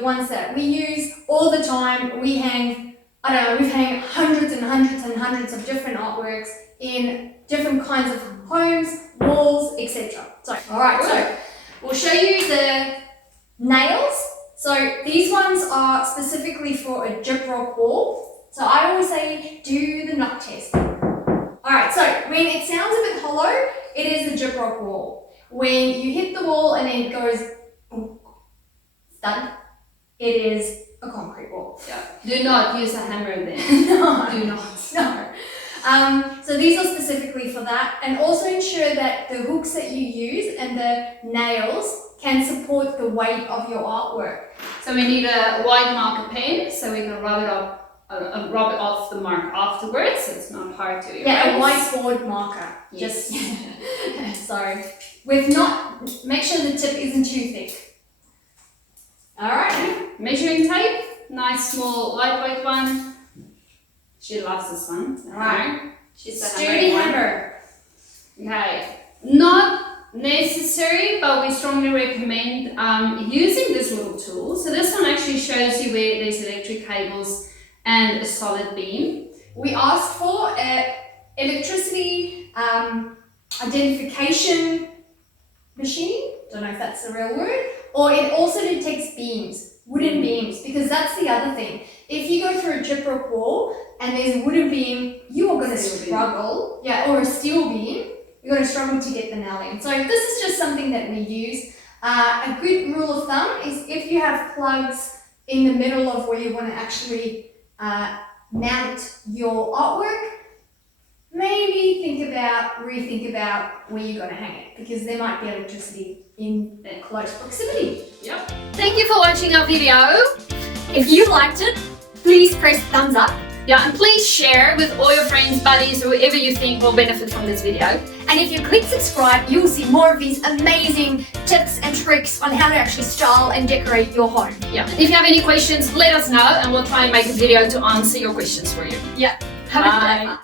the ones that we use all the time. We hang, I don't know, we've hanged hundreds and hundreds and hundreds of different artworks in different kinds of homes, walls, etc. So, alright, so we'll show you the nails. So these ones are specifically for a gyprock wall. So I always say do the knock test. Alright, so when it sounds a bit hollow, it is a gyprock wall. When you hit the wall and then it goes thud, it is a concrete wall. Yeah. Do not use a hammer then. No. Do not. No. So these are specifically for that, and also ensure that the hooks that you use and the nails can support the weight of your artwork. So we need a white marker pen so we can rub it off the mark afterwards, so it's not hard to erase. Yeah, a whiteboard marker. Yes. Just sorry. Make sure the tip isn't too thick. Alright. Measuring tape, nice small lightweight one. She loves this one. Alright. She's a sturdy hammer. Okay. Not necessary, but we strongly recommend using this little tool. So this one actually shows you where there's electric cables and a solid beam. We asked for an electricity identification machine. Don't know if that's the real word. Or it also detects beams, wooden beams, because that's the other thing. If you go through a gyprock wall and there's a wooden beam, you are going to struggle. Yeah, or a steel beam, you're going to struggle to get the nail in. So this is just something that we use. A good rule of thumb is if you have plugs in the middle of where you want to actually mount your artwork, maybe rethink about where you're going to hang it, because there might be electricity in close proximity. Yep. Thank you for watching our video. If you liked it, please press thumbs up. Yeah, and please share with all your friends, buddies, whoever you think will benefit from this video. And if you click subscribe, you will see more of these amazing tips and tricks on how to actually style and decorate your home. Yeah. If you have any questions, let us know and we'll try and make a video to answer your questions for you. Yeah. Have a good day. Bye.